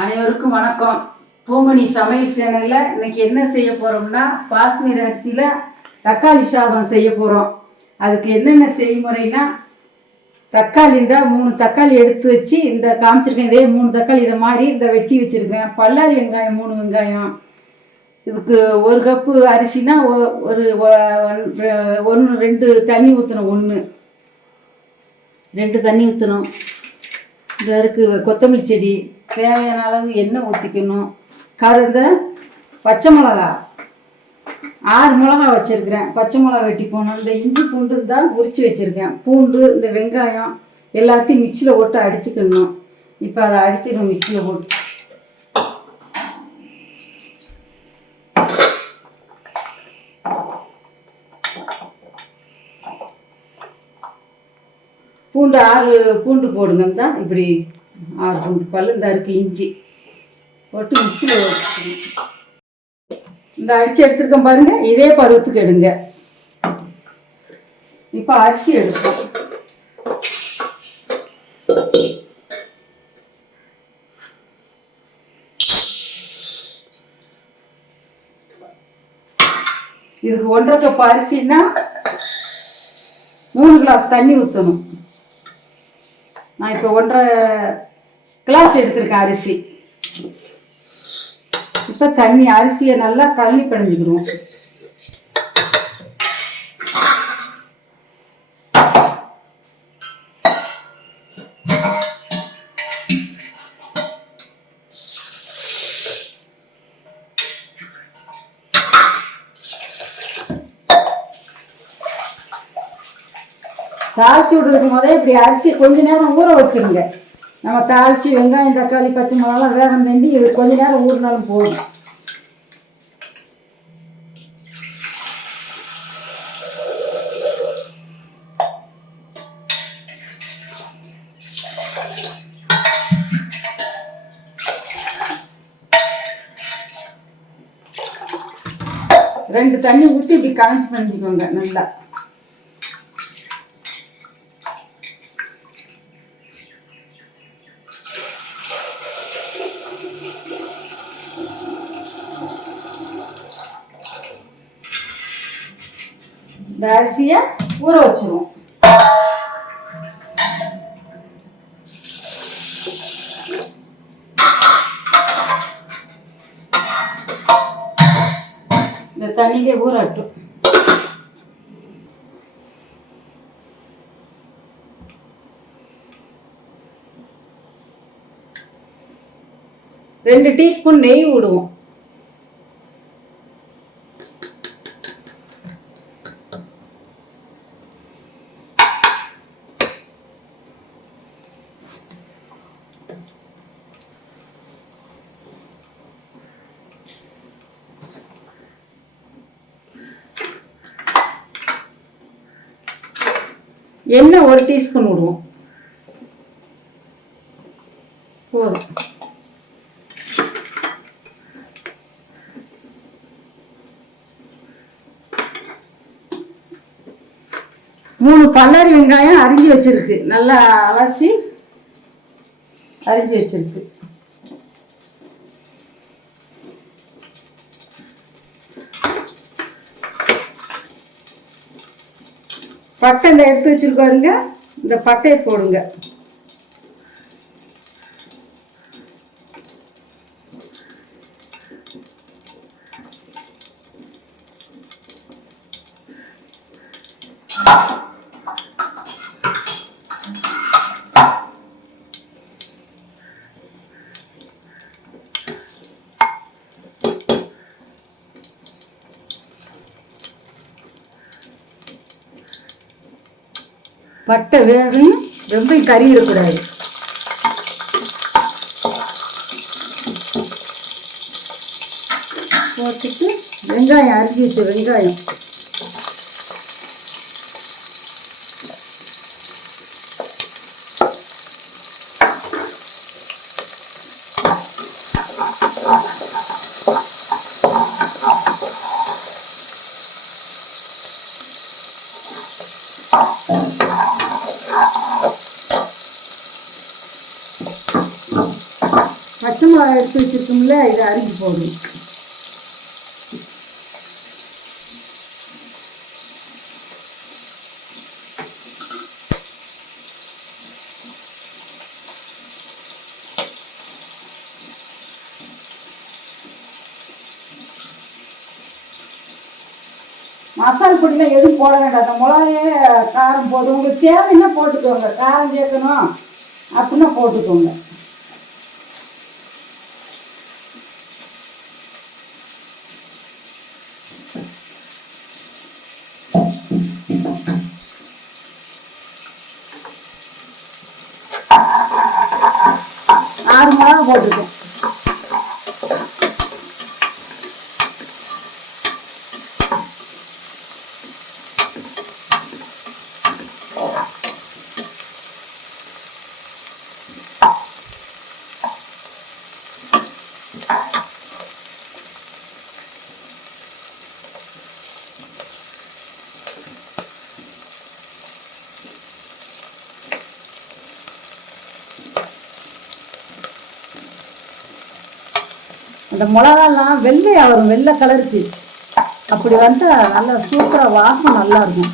அனைவருக்கும் வணக்கம். பூங்கனி சமையல் சேனலில் இன்னைக்கு என்ன செய்ய போகிறோம்னா, பாஸ்மதி அரிசியில் தக்காளி சாதம் செய்ய போகிறோம். அதுக்கு என்னென்ன செய்முறைனா, தக்காளி இருந்தால் 3 தக்காளி எடுத்து வச்சு இந்த காமிச்சிருக்கேன். இதே 3 தக்காளி இதை மாதிரி இந்த வெட்டி வச்சுருக்கேன். பல்லாரி வெங்காயம் 3 வெங்காயம். இதுக்கு 1 கப்பு அரிசினா ஒரு 2 தண்ணி ஊற்றணும். 2 தண்ணி ஊற்றணும். இந்த இருக்குது கொத்தமல்லி செடி, தேவையான அளவு எண்ணெய் ஊற்றிக்கணும். கருந்த பச்சை மிளகா 6 மிளகா வச்சுருக்கிறேன். பச்சை மிளகா வெட்டி போகணும். இந்த இஞ்சி பூண்டு தான் உரித்து வச்சுருக்கேன். பூண்டு, இந்த வெங்காயம் எல்லாத்தையும் மிக்சியில் போட்டு அடிச்சுக்கணும். இப்போ அதை அடிச்சிடணும். மிக்சியில் போட்டு பூண்டு 6 பூண்டு போடுங்க. தான் இப்படி 6 பூண்டு பல்லு இந்த இருக்குது. இஞ்சி போட்டு மிக்சியில் இந்த அரிசி எடுத்துருக்கேன் பாருங்க. இதே பருவத்துக்கு எடுங்க. இப்போ அரிசி எடுப்போம். இதுக்கு 1.5 கப் அரிசின்னா 3 கிளாஸ் தண்ணி ஊற்றணும். நான் இப்போ 1.5 கிளாஸ் எடுத்திருக்கேன் அரிசி. இப்போ தண்ணி அரிசியை நல்லா கழுவி பிணைஞ்சிக்கிடுவோம். தாளிச்சு விட்டுருக்கும் போதே இப்படி அரிசியை கொஞ்ச நேரம் ஊற வச்சுருங்க. நம்ம தாளித்து வெங்காயம், தக்காளி, பச்சை மிளகாலாம் வேகம் தண்டி இது கொஞ்ச நேரம் ஊறினாலும் போதும். ரெண்டு தண்ணி ஊற்றி இப்படி கலந்து பண்ணிக்கோங்க நல்லா. இந்த அரிசியை ஊற வச்சிருவோம். இந்த தண்ணியிலே ஊறட்டும். ரெண்டு டீஸ்பூன் நெய் விடுவோம். எண்ணெய் 1 டீஸ்பூன் விடுவோம். போதும். மூணு பல்லாரி வெங்காயம் அரிஞ்சு வச்சிருக்கு. நல்லா அலசி அரிஞ்சு வச்சிருக்கு. பட்டை இந்த எடுத்து வச்சிருக்காருங்க. இந்த பட்டையை போடுங்க. பட்டை வேகணும், ரொம்ப கறியிடக்கூடாது. போட்டுட்டு வெங்காயம் அரிஞ்சு வச்ச வெங்காயம் பச்சை மிளகா எடுத்து வச்சுருக்கோம்ல, இதை அரிஞ்சு போடணும். மசாலா பொடிலாம் எதுவும் போட வேண்டாம். அந்த மிளகாயே காரம் போதும். உங்களுக்கு தேவைன்னா போட்டுக்கோங்க. காரம் சேர்க்கணும் அப்படின்னா போட்டுக்கோங்க. ஆறு மிளகா போட்டுக்கோங்க. அந்த மிளகாலாம் வெள்ளையாக வரும், வெள்ளை கலருக்கு. அப்படி வந்தால் நல்லா சூப்பராக வாசம் நல்லா இருக்கும்.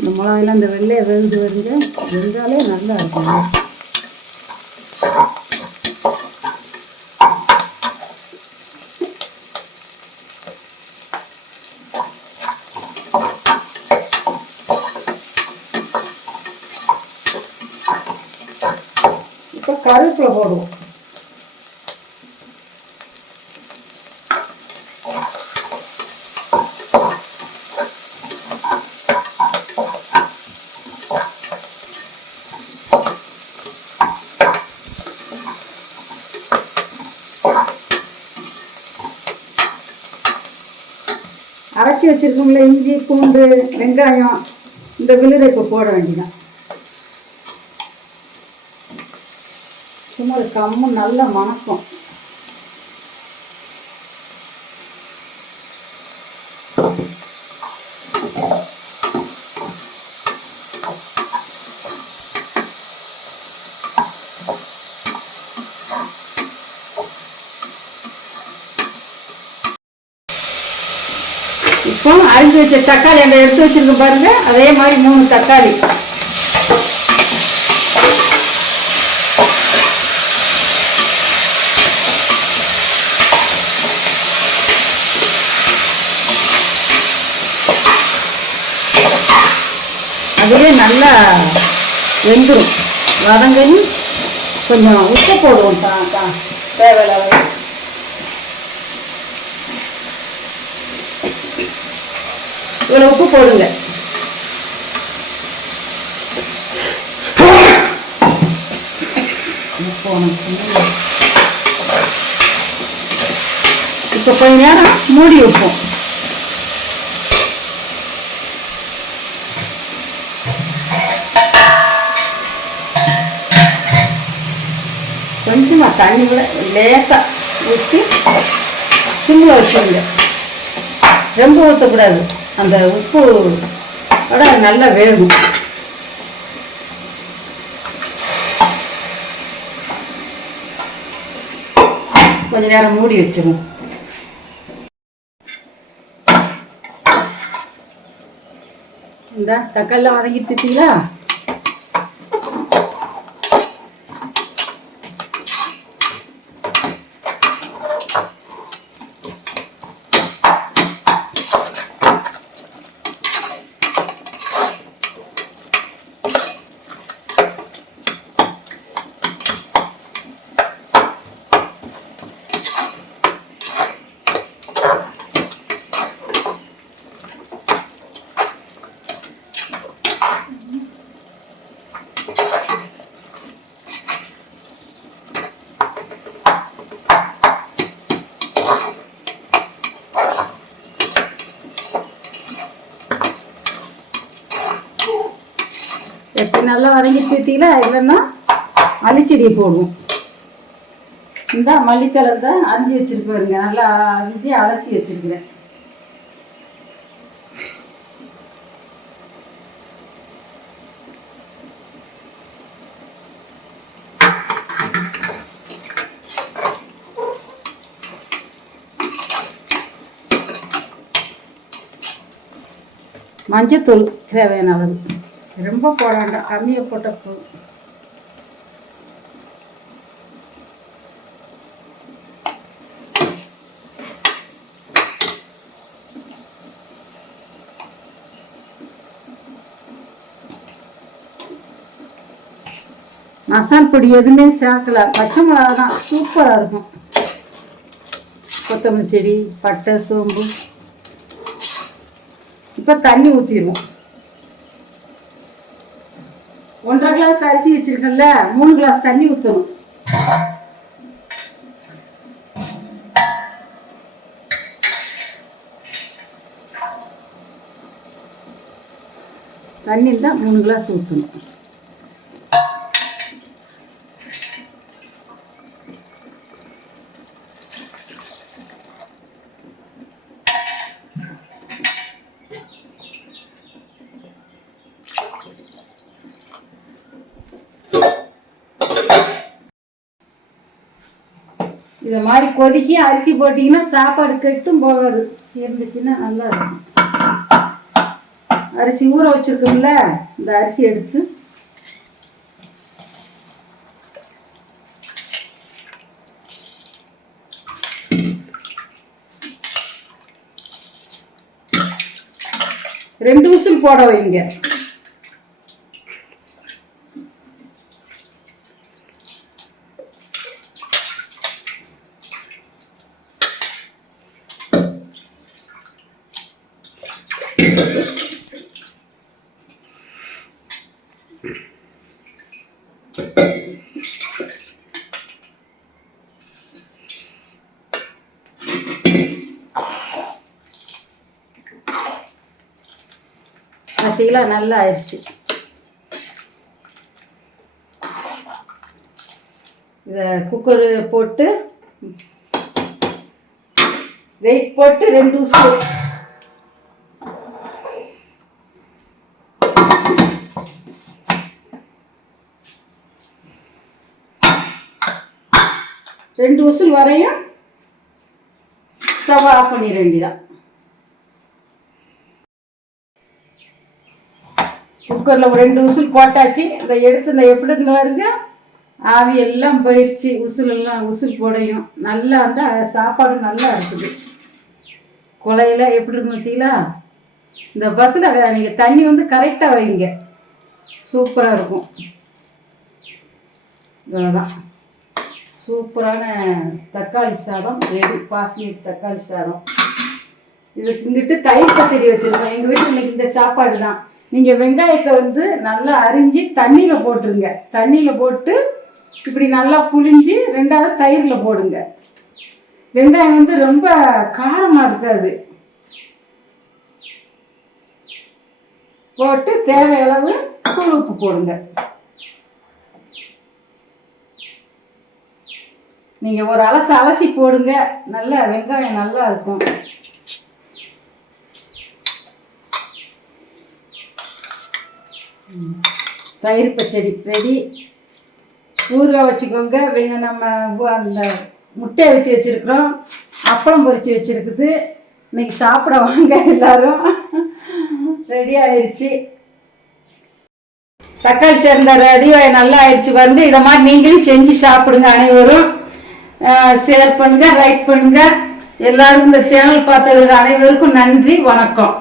இந்த மிளகாயெல்லாம் இந்த வெள்ளையை வெந்து வருங்க, வெந்தாலே நல்லா இருக்கும். இப்போ கருவேப்பிலை போடுவோம். அரைச்சி வச்சிருக்கோம்ல இஞ்சி பூண்டு வெங்காயம், இந்த விழுதை இப்போ போட வேண்டியதான். சும்மா ஒரு கம்மு நல்லா மணக்கும். இப்போ அரிஞ்சு வச்ச தக்காளி அந்த எடுத்து வச்சிருக்கோம் பாருங்க, அதே மாதிரி 3 தக்காளி. அதுவே நல்லா வெந்துடும். வதங்கி கொஞ்சம் உப்பு போடுவோம். தேவையில்லை. இவ்வளோ உப்பு போடுங்க. இப்போ கொஞ்ச நேரம் மூடி வைப்போம். கொஞ்சமாக தண்ணி கூட லேசாக ஊற்றி சிம்மில் வச்சுருங்க. ரொம்ப ஊற்றக்கூடாது. அந்த உப்பு விட நல்லா வேகும். கொஞ்ச நேரம் மூடி வச்சிடும். இந்த தக்காளிலாம் வதங்கிட்டுங்களா? நல்லா வதங்கிட்டீங்களா? இல்லைன்னா மல்லிச்செடியை போடுவோம். இந்த மல்லித்தலை தான் அரிஞ்சு வச்சுருப்பாருங்க, நல்லா அரிஞ்சு அலசி வச்சுருக்கிறேன். மஞ்சத்தூள் தேவையான அளவு, ரொம்ப போட வேண்டாம், கம்மியாக போட்ட போதும். மசால் பொடி எதுவுமே சேர்க்கல, பச்சை மிளகா தான், சூப்பராக இருக்கும். கொத்தமல்லி செடி, பட்டை, சோம்பு. இப்போ தண்ணி ஊற்றிடுவோம். 1.5 கிளாஸ் அரிசி வச்சிருக்கேன்ல, 3 கிளாஸ் தண்ணி ஊற்றணும். தண்ணி தான் 3 கிளாஸ் ஊற்றணும். இதை மாதிரி கொதிக்கி அரிசி போட்டிங்கன்னா சாப்பாடு கெட்டும் போகாது, இருந்துச்சுன்னா நல்லா இருக்கும். அரிசி ஊற வச்சிருக்கோம்ல, இந்த அரிசி எடுத்து ரெண்டு விசில் போட வைங்க. பார்த்தீங்களா, நல்லா ஆயிடுச்சு. இதை குக்கரு போட்டு வெயிட் போட்டு 2 விசில். ரெண்டு விசில் வரையும் ஸ்டவ் ஆஃப் பண்ணிட வேண்டியதான். குக்கரில் 2 விசில் போட்டாச்சு. இதை எடுத்து இந்த எப்படின்னு வருங்க, ஆவி எல்லாம் போயிடுச்சு, விசில் போடையும் நல்லா அந்த சாப்பாடு நல்லா இருக்குது. குழையில எப்படி இருக்கு பார்த்தீங்களா? இந்த பத்தில் நீங்கள் தண்ணி வந்து கரெக்டாக வைங்க, சூப்பராக இருக்கும். இவ்வளோதான், சூப்பரான தக்காளி சாதம் ரெடி. பாஸ்மதி தக்காளி சாதம். இது திங்கிட்டு தயிர் பச்சடி வச்சுருக்கோம். எங்கள் வீட்டில் இன்னைக்கு இந்த சாப்பாடு தான். நீங்கள் வெங்காயத்தை வந்து நல்லா அரிஞ்சு தண்ணியில் போட்டுருங்க. தண்ணியில் போட்டு இப்படி நல்லா புளிஞ்சு 2வது தயிரில் போடுங்க. வெங்காயம் வந்து ரொம்ப காரமாக இருக்காது. போட்டு தேவையளவு தூள் உப்பு போடுங்க. நீங்கள் ஒரு அலசி போடுங்க, நல்லா வெங்காயம் நல்லா இருக்கும். தயிர் பச்சடி ரெடி. ஊறுகாய் வச்சுக்கோங்க. நம்ம அந்த முட்டையை வச்சுருக்குறோம், அப்பளம் பொரிச்சு வச்சுருக்குது. இன்னைக்கு சாப்பிட வாங்க எல்லாரும். ரெடி ஆயிடுச்சு. தக்காளி சேர்ந்த ரெடி நல்லா ஆயிடுச்சு. வந்து இதை மாதிரி நீங்களும் செஞ்சு சாப்பிடுங்க. அனைவரும் ஷேர் பண்ணுங்க, லைக் பண்ணுங்க. எல்லாருக்கும் இந்த சேனல் பார்த்தவர்கள் அனைவருக்கும் நன்றி, வணக்கம்.